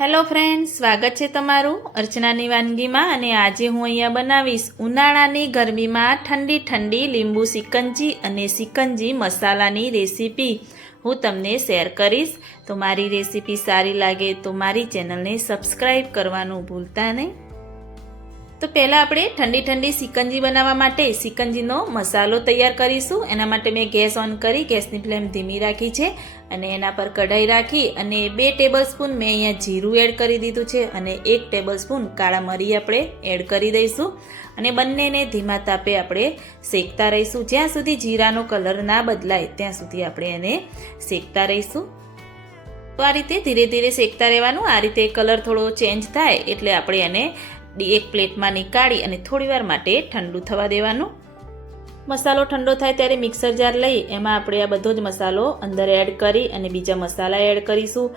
Hello friends, સ્વાગત છે તમારું અર્ચનાની વાનગીમાં। અને આજે હું અહીંયા બનાવીશ ઉનાળાની ગરમીમાં ઠંડી ઠંડી લીંબુ સિકંજી અને સિકંજી મસાલાની રેસીપી હું તમને શેર કરીશ। તો મારી રેસીપી સારી લાગે તો મારી ચેનલને સબસ્ક્રાઈબ કરવાનું ભૂલતા નહીં। તો પહેલાં આપણે ઠંડી ઠંડી સિકંજી બનાવવા માટે સિકંજીનો મસાલો તૈયાર કરીશું। એના માટે મેં ગેસ ઓન કરી ગેસની ફ્લેમ ધીમી રાખી છે અને એના પર કઢાઈ રાખી અને 2 ટેબલસ્પૂન મેં અહીંયા જીરું એડ કરી દીધું છે અને 1 ટેબલસ્પૂન કાળા મરી આપણે એડ કરી દઈશું અને બંનેને ધીમા તાપે આપણે શેકતા રહીશું। જ્યાં સુધી જીરાનો કલર ના બદલાય ત્યાં સુધી આપણે એને શેકતા રહીશું। તો આ રીતે ધીરે ધીરે શેકતા રહેવાનું। આ રીતે કલર થોડો ચેન્જ થાય એટલે આપણે એને એક પ્લેટમાં નીકાળી અને થોડીવાર માટે ઠંડુ થવા દેવાનું। મસાલો ઠંડો થાય ત્યારે મિક્સર જાર લઈ એમાં આપણે આ બધો જ મસાલો અંદર એડ કરી અને બીજા મસાલા એડ કરીશું।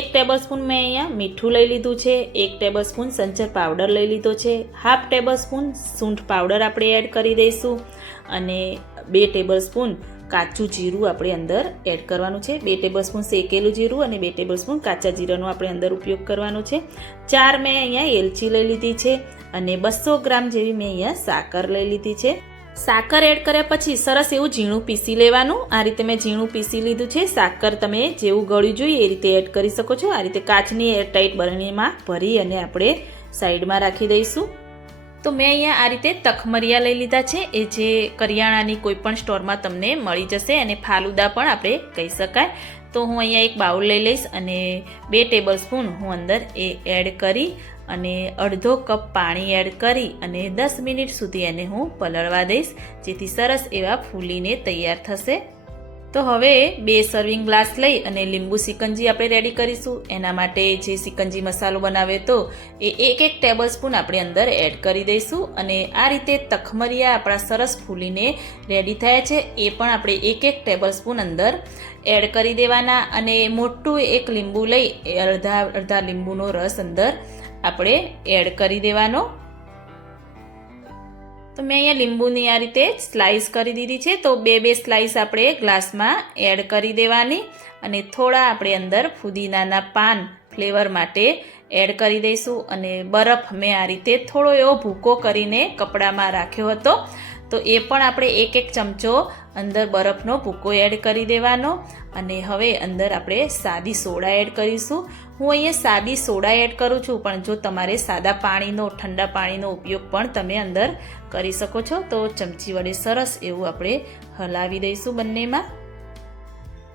1 ટેબલસ્પૂન મેં અહીંયા મીઠું લઈ લીધું છે, 1 ટેબલસ્પૂન સંચર પાવડર લઈ લીધો છે, 1/2 ટેબલસ્પૂન સૂંઠ પાવડર આપણે એડ કરી દઈશું અને 2 ટેબલસ્પૂન કાચું જીરું આપણે અંદર એડ કરવાનું છે। 2 ટેબલસ્પૂન શેકેલું જીરું અને 2 ટેબલસ્પૂન કાચા જીરાનો આપણે અંદર ઉપયોગ કરવાનો છે। 4 મેં અહીંયા એલચી લઈ લીધી છે અને 200 ગ્રામ જેવી મેં અહીંયા સાકર લઈ લીધી છે। સાકર એડ કર્યા પછી સરસ એવું ઝીણું પીસી લેવાનું। આ રીતે મેં ઝીણું પીસી લીધું છે। સાકર તમે જેવું ગળ્યું જોઈએ એ રીતે એડ કરી શકો છો। આ રીતે કાચની એરટાઈટ બરણીમાં ભરી અને આપણે સાઈડમાં રાખી દઈશું। તો મેં અહીંયા આ રીતે તખમરિયા લઈ લીધા છે, એ જે કરિયાણાની કોઈ પણ સ્ટોરમાં તમને મળી જશે અને ફાલુદા પણ આપણે કહી શકાય। તો હું અહીંયા એક બાઉલ લઈ લઈશ અને 2 ટેબલસ્પૂન હું અંદર એ એડ કરી અને અડધો કપ પાણી એડ કરી અને 10 મિનિટ સુધી એને હું પલળવા દઈશ, જેથી સરસ એવા ફૂલીને તૈયાર થશે। તો હવે 2 સર્વિંગ ગ્લાસ લઈ અને લીંબુ સિકંજી આપણે રેડી કરીશું। એના માટે જે સિકંજી મસાલો બનાવે તો એ 1 ટેબલસ્પૂન આપણે અંદર એડ કરી દઈશું અને આ રીતે તખમરિયા આપણા સરસ ફૂલીને રેડી થયા છે એ પણ આપણે 1 ટેબલસ્પૂન અંદર એડ કરી દેવાના અને મોટું એક લીંબુ લઈ અડધા લીંબુનો રસ અંદર આપણે એડ કરી દેવાનો। તો મેં અહીંયા લીંબુની આ રીતે સ્લાઈસ કરી દીધી છે। તો 2 સ્લાઈસ આપણે ગ્લાસમાં એડ કરી દેવાની અને થોડા આપણે અંદર ફુદીનાના પાન ફ્લેવર માટે એડ કરી દઈશું અને બરફ મેં આ રીતે થોડો એવો ભૂકો કરીને કપડામાં રાખ્યો હતો, તો એ પણ આપણે 1 ચમચો અંદર બરફનો ભૂકો એડ કરી દેવાનો અને હવે અંદર આપણે સાદી સોડા એડ કરીશું। હું અહીંયા સાદી સોડા એડ કરું છું, પણ જો તમારે સાદા પાણીનો ઠંડા પાણીનો ઉપયોગ પણ તમે અંદર કરી શકો છો। તો ચમચી વડે સરસ એવું આપણે હલાવી દઈશું બંનેમાં।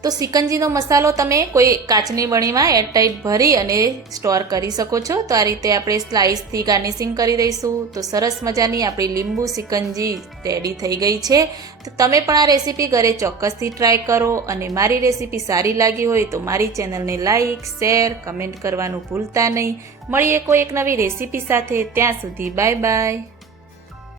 તો સિકંજીનો મસાલો તમે કોઈ કાચની બરણીમાં એરટાઈટ ભરી અને સ્ટોર કરી શકો છો। તો આ રીતે આપણે સ્લાઇસથી ગાર્નિશિંગ કરી દઈશું। તો સરસ મજાની આપણી લીંબુ સિકંજી રેડી થઈ ગઈ છે। તો તમે પણ આ રેસીપી ઘરે ચોક્કસથી ટ્રાય કરો અને મારી રેસીપી સારી લાગી હોય તો મારી ચેનલને લાઇક, શેર, કમેન્ટ કરવાનું ભૂલતા નહીં। મળીએ કોઈ એક નવી રેસીપી સાથે, ત્યાં સુધી બાય બાય।